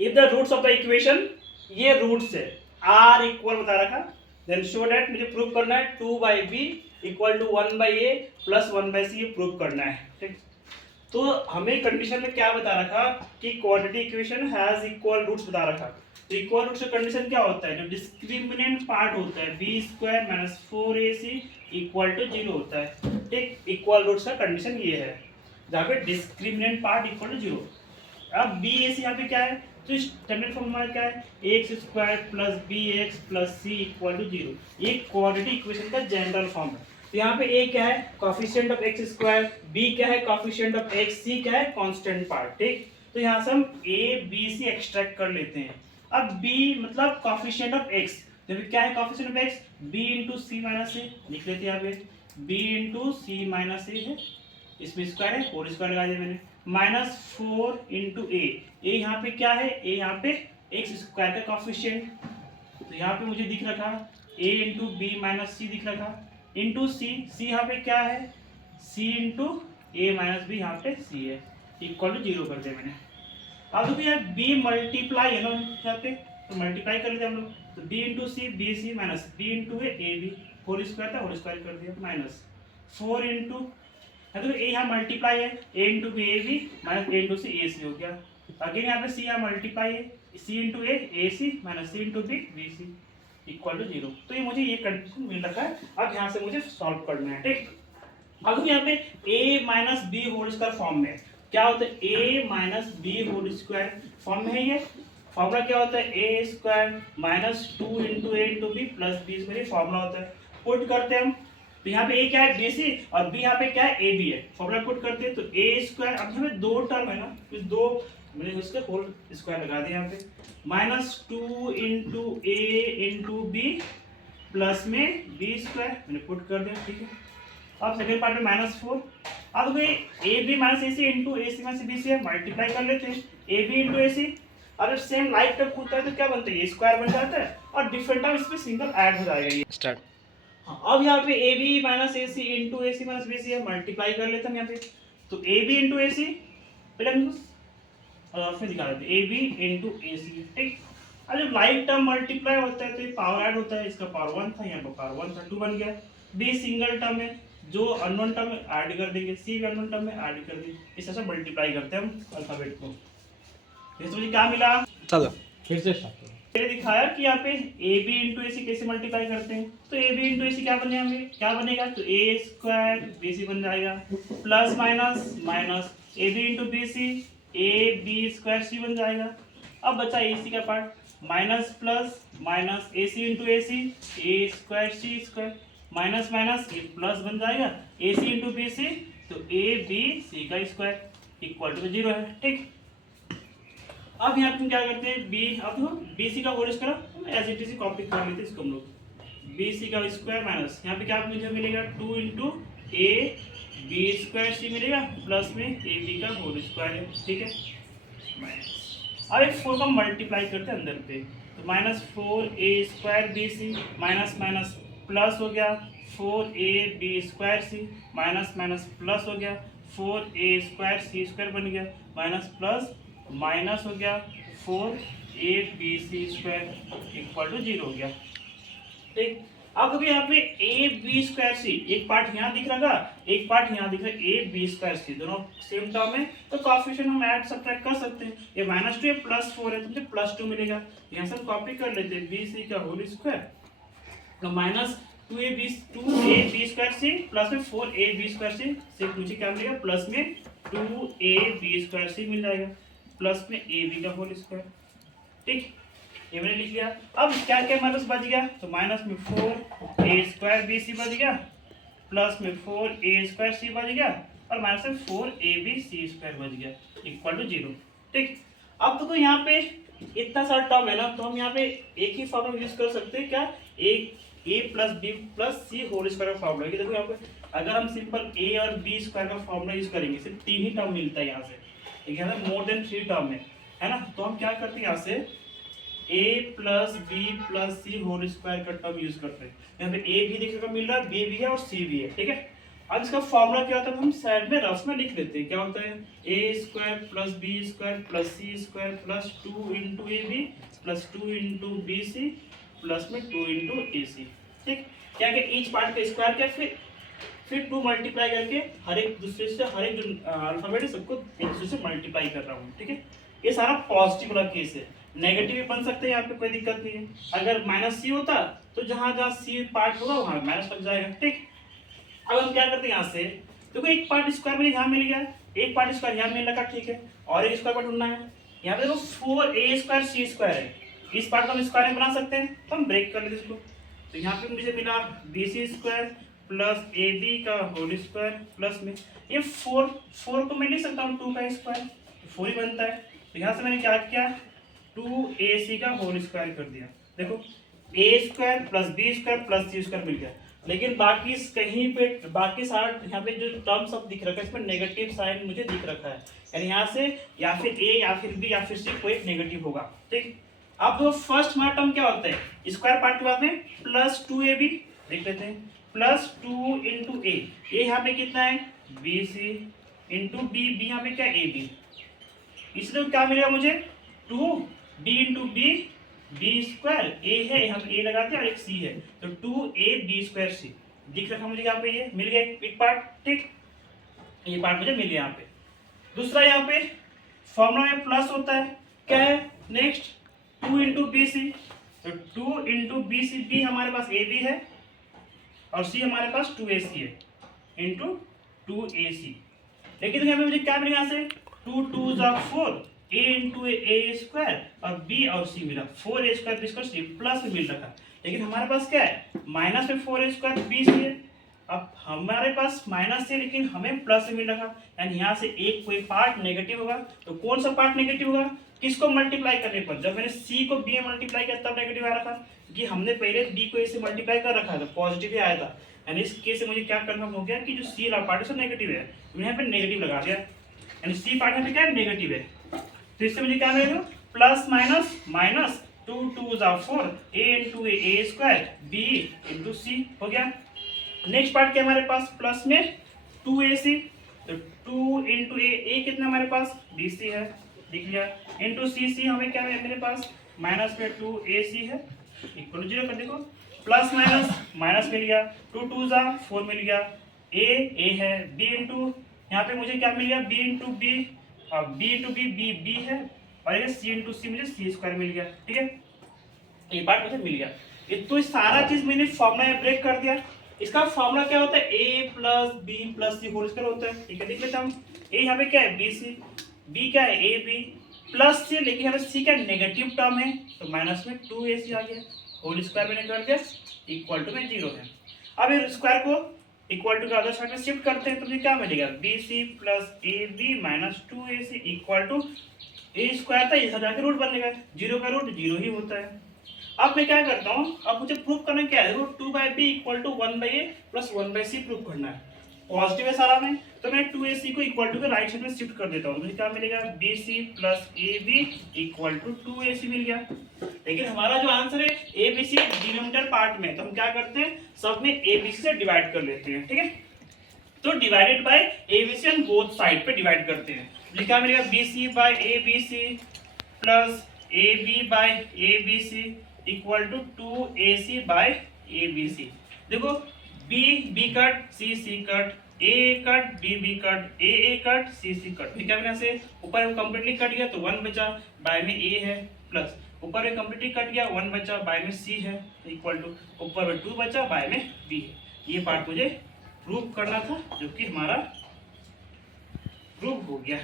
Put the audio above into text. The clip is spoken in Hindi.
If the roots of the equation, ये रूट्स है, आर इक्वल बता रखा, देन शो दैट, मुझे प्रूव करना है 2/b इक्वल टू 1/a प्लस 1/c, ये प्रूव करना है। ठीक, तो हमें कंडीशन में क्या बता रखा कि quadratic equation has equal roots बता रखा। तो इक्वल रूट्स का कंडीशन क्या होता है, जो डिस्क्रिमिनेंट पार्ट होता है b square minus 4ac equal to 0 होता है। ठीक, इक्वल रूट्स का कंडीशन ये है जहाँ पे डिस्क्रिमिनेंट पार्ट इक्वल टू 0। अब बी ए सी यहाँ पे क्या है, तो स्टैंडर्ड फॉर्म में क्या है, x square plus b x plus c equal to 0। ये क्वाड्रेटिक इक्वेशन का जनरल फॉर्म है। तो यहाँ पे ए क्या है, coefficient of x square, b क्या है, कोएफिशिएंट ऑफ एक्स, सी क्या है, कांस्टेंट पार्ट। ठीक, तो यहाँ से हम ए बी सी एक्सट्रैक्ट कर लेते हैं। अब बी मतलब कोएफिशिएंट ऑफ एक्स, जब क्या है coefficient of x, B into C minus A लिख लेते हैं यहाँ पे, B into C minus A है, इसमें स्क्वायर है, फोर स्क्वायर लगा दिया मैंने, माइनस 4 इंटू ए यहाँ पे क्या है, ए यहाँ पे एक्स स्क्वायर का कोएफिशिएंट, तो यहाँ पे मुझे दिख रखा ए इंटू बी माइनस सी दिख रखा, इंटू सी, सी यहाँ पे क्या है, सी इंटू ए माइनस बी, यहाँ पे सी है, इक्वल टू 0 कर दिया मैंने। अब देखो यार बी मल्टीप्लाई है ना यहाँ पे, तो मल्टीप्लाई कर लेते हम लोग, तो बी इंटू सी, बी सी माइनस बी इंटू ए बी, होल स्क्वायर था, होल स्क्वायर कर दिया, माइनस 4 इंटू, तो ए यहाँ मल्टीप्लाई है, A into B A B minus A into C A C हो गया। अगेन यहाँ पे सी यहाँ मल्टीप्लाई है, C into A C minus C into B B C equal to 0। तो ये मुझे ये कंडीशन मिल रखा है। अब यहाँ से मुझे सॉल्व करना है। ठीक, अब यहाँ पे a minus B whole square form में क्या होता है, a minus B whole square form में है। ये फॉर्मूला क्या होता है, A square minus 2 into A into B plus B square, formula होता है। पुट करते हैं हम, तो यहाँ पे ए क्या है, बी सी, और बी यहाँ पे क्या है, ए बी है। फॉर्मूला पुट करते हैं तो ए स्क्वायर, अब यहाँ पे दो टर्म है ना, तो दो मैंने उसके होल स्क्वायर लगा दिया यहाँ पे, minus 2 into A into B plus में बी स्क्वायर मैंने पुट कर दिया। ठीक है, अब सेकंड पार्ट में माइनस 4, अब a B minus A C into A C minus b c है, मल्टीप्लाई कर लेते हैं ए बी इंटू ए सी। अगर सेम लाइक टर्म होता है तो क्या बनता है, ए स्क्वायर बन जाता है, और डिफरेंट टर्म इसमें सिंगल ऐड हो जाएगा ये। स्टार्ट। हाँ, अब यहाँ पे a B minus A C into A C minus b c है, मल्टीप्लाई कर लेते हैं यहाँ पे, तो ए बी इंटू ए सी, पहले हम फिर दिखा देते ए बी इंटू ए सी। ठीक, अब जब लाइक टर्म मल्टीप्लाई होता है तो ये पावर ऐड होता है, इसका पावर 1 था, यहाँ पर पावर 1 था, 2 बन गया। बी सिंगल टर्म है, जो अननोन टर्म है ऐड कर देंगे, सी भी अननोन टर्म है ऐड कर देंगे, इस तरह से मल्टीप्लाई करते हैं हम अल्फाबेट को। ये मुझे क्या मिला, चलो फिर से स्टार्ट करो। मैंने दिखाया कि यहाँ पे ए बी इंटू ए सी कैसे मल्टीप्लाई करते हैं। तो ए बी इंटू ए सी क्या बनेगा, हमें क्या बनेगा, तो ए स्क्वायर बी सी बन जाएगा, plus minus minus A B into B C, A B square C बन जाएगा। अब बचा ए सी का part, minus plus minus A C into A C, A square C square, minus minus ये प्लस बन जाएगा, ए सी इंटू बी सी, तो ए बी सी का स्क्वायर इक्वल टू 0 है। ठीक, अब यहाँ पे क्या करते हैं, बी, अब देखो बी सी का whole square as it is copy कर लेते हैं इसको हम लोग, बी सी का स्क्वायर माइनस यहाँ पे क्या मुझे मिलेगा 2 इंटू ए बी स्क्वायर सी मिलेगा, प्लस में ए बी का होल स्क्वायर है। ठीक है, माइनस, अब एक 4 का मल्टीप्लाई करते हैं अंदर पे, तो minus 4 A square B C minus minus plus हो गया 4 ए B square C, minus minus plus हो गया 4 ए स्क्वायर सी स्क्वायर बन गया, माइनस प्लस माइनस हो गया 4 ए b c square equal to 0 हो गया। ठीक, अब देखिए यहाँ पे ए बी स्क्वायर सी, एक पार्ट यहाँ दिख रहा था, एक पार्ट यहाँ दिख रहा है, ए बी स्क्वायर सी दोनों सेम टर्म है, तो कोएफिशिएंट हम ऐड सब्ट्रैक्ट कर सकते हैं। ये -2 है प्लस 4 है, तो मुझे +2 मिलेगा, यहाँ से कॉपी कर लेते हैं बी सी का होल स्क्वायर, तो minus 2a b square c plus में 4a बी स्क्वायर सी, सिर्फ मुझे क्या मिलेगा, प्लस में 2a बी स्क्वायर सी मिल जाएगा, प्लस में ए बी का होल स्क्वायर। ठीक, ये मैंने लिख लिया। अब क्या क्या माइनस बच गया, तो माइनस में 4a स्क्वायर बी सी बच गया, प्लस में 4a स्क्वायर सी बच गया, और माइनस में 4ab सी स्क्वायर बच गया इक्वल टू 0। ठीक, अब देखो यहाँ पे इतना सारा टर्म है ना, तो हम यहाँ पे एक ही फॉर्मूला यूज कर सकते हैं, क्या, एक a plus b plus c whole square का फॉर्मूला। देखो यहाँ पे अगर हम सिंपल a और b स्क्वायर का फॉर्मूला यूज करेंगे, सिर्फ 3 ही टर्म मिलता है यहाँ से, यहाँ पे मोर देन 3 टर्म है ना, तो हम क्या करते हैं यहाँ से a plus b plus c whole square का टर्म यूज करते हैं। यहाँ पे a भी देखने को मिल रहा है, b भी है और c भी है। ठीक है, अब इसका फॉर्मूला क्या होता है हम साइड में रफ में लिख लेते हैं। क्या होता है A square plus B square plus C square plus 2 into A B plus 2 into B C plus में 2 इंटू ए सी। ठीक, क्या कि ईच पार्ट का स्क्वायर क्या, फिर 2 मल्टीप्लाई करके हर एक दूसरे से हर एक जो अल्फाबेट है सबको एक दूसरे से मल्टीप्लाई कर रहा हूँ। ठीक है, ये सारा पॉजिटिव वाला केस है। नेगेटिव भी बन सकते हैं, यहाँ पे कोई दिक्कत नहीं है। अगर माइनस सी होता तो जहाँ जहाँ सी पार्ट होगा वहाँ माइनस लग जाएगा। ठीक, अब हम क्या करते हैं यहाँ से, देखो एक पार्ट स्क्वायर मुझे यहाँ मिल गया, एक पार्ट स्क्वायर यहाँ मिल रखा। ठीक है, और एक स्क्वायर पार्ट ढूंढना है। यहाँ पे देखो 4a स्क्वायर सी स्क्वायर है, इस पार्ट को हम स्क्वायर में बना सकते हैं, तो हम ब्रेक कर लेते हैं इसको। तो यहाँ पे मुझे मिला b c square plus a b का होल स्क्वायर प्लस में ये 4 को मैं लिख सकता हूँ 2 का स्क्वायर, 4 ही बनता है। तो यहाँ से मैंने क्या किया 2ac का होल स्क्वायर कर दिया। देखो A square plus B square plus C square मिल गया। लेकिन बाकी कहीं पे बाकी सारा यहाँ पे जो टर्म सब दिख रखा है इसमें नेगेटिव साइन मुझे दिख रखा है, यानी यहाँ से या फिर ए या फिर बी या फिर सी कोई एक नेगेटिव होगा। ठीक, अब जो फर्स्ट हमारा टर्म क्या होता है स्क्वायर पार्ट के बाद में प्लस 2ab लिख लेते हैं, प्लस 2 इंटू ए यहाँ पे कितना है बी सी इंटू बी यहाँ पे क्या ए बी, इसलिए क्या मिलेगा मुझे 2b इंटू बी स्क्वायर ए है यहाँ पे ए लगा दिया और एक सी है तो 2ab स्क्वायर सी दिख रखा मुझे यहाँ पे, ये मिल गया एक पार्ट। ठीक, ये पार्ट मुझे मिल गया यहाँ पे। दूसरा यहाँ पे फॉर्मूला में प्लस होता है, क्या है नेक्स्ट 2 इंटू बी सी, तो 2 इंटू बी सी, बी हमारे पास ए बी है और सी हमारे पास 2ac है इंटू 2ac। लेकिन यहाँ पे मुझे क्या मिलेगा यहाँ से 2 2 4 a इंटू ए स्क्वायर और b और c मिला 4a square b square c plus में मिल रखा। लेकिन हमारे पास क्या है माइनस में 4a स्क्वायर बी सी है, अब हमारे पास माइनस है लेकिन हमें प्लस में मिल रखा, यानी यहाँ से एक कोई पार्ट नेगेटिव होगा। तो कौन सा पार्ट नेगेटिव होगा, किसको मल्टीप्लाई करने पर, जब मैंने c को b में मल्टीप्लाई किया तब नेगेटिव आ रखा, कि हमने पहले b को a से मल्टीप्लाई कर रखा था पॉजिटिव ही आया था। यानी इस केस से मुझे क्या कंफर्म हो गया कि जो c वाला पार्ट है वो नेगेटिव है, तो यहाँ पे नेगेटिव लगा दिया, यानी c पार्ट में क्या है नेगेटिव है। तो इससे मुझे क्या मिलेगा plus minus minus 2 2 4 a into A square b into C हो गया। नेक्स्ट पार्ट क्या हमारे पास प्लस में 2ac, तो 2 इंटू ए कितना हमारे पास bc है लिख लिया, इंटू सी हमें क्या है मेरे पास माइनस में 2ac है इक्वल 0 कर देखो, प्लस माइनस माइनस मिल गया 2 2 4 मिल गया, a है b इंटू यहाँ पे मुझे क्या मिल गया b इंटू बी और b इंटू बी है और ये c इंटू सी मुझे सी स्क्वायर मिल गया। ठीक है, ये पार्ट मुझे मिल गया। ये तो सारा चीज मैंने फॉर्मूला में ब्रेक कर दिया। इसका फॉर्मूला क्या होता है a plus b plus c whole square होता है। ठीक है, देख लेता हूँ a यहाँ पे क्या है बी सी, b क्या है ए बी प्लस सी, लेकिन यहाँ पे c क्या नेगेटिव टर्म है तो माइनस में 2ac आ गया, होल स्क्वायर मैंने कर दिया इक्वल टू में 0 है। अब इस स्क्वायर को इक्वल टू के अदर साइड में शिफ्ट करते हैं तो मुझे क्या मिलेगा b C plus a B minus 2ac equal to a square था इधर जाके रूट बनेगा, 0 का रूट 0 ही होता है। अब मैं क्या करता हूँ, अब मुझे प्रूफ करना क्या है, root 2/b equal to 1/a प्लस 1/c प्रूफ करना है। पॉजिटिव है सारा में, तो मैं 2ac को इक्वल टू के राइट साइड में शिफ्ट कर देता हूँ, मुझे क्या मिलेगा bc plus ab equal to 2ac मिल गया। लेकिन हमारा जो आंसर है abc डिनोमिनेटर पार्ट में, तो हम क्या करते हैं सब में abc से डिवाइड कर लेते हैं। ठीक है, तो divided by abc on both side पे डिवाइड करते हैं, मुझे क्या मिलेगा bc by abc plus ab by abc equal to 2ac by abc। देखो b cut c cut a cut b cut a cut c cut, क्या मिला से ऊपर में कंप्लीटली कट गया तो 1 बचा, बाय में a है प्लस ऊपर में कंप्लीटली कट गया 1 बचा, बाय में c है इक्वल टू ऊपर में 2 बचा, बाय में b है। ये पार्ट मुझे प्रूव करना था जो कि हमारा प्रूव हो गया।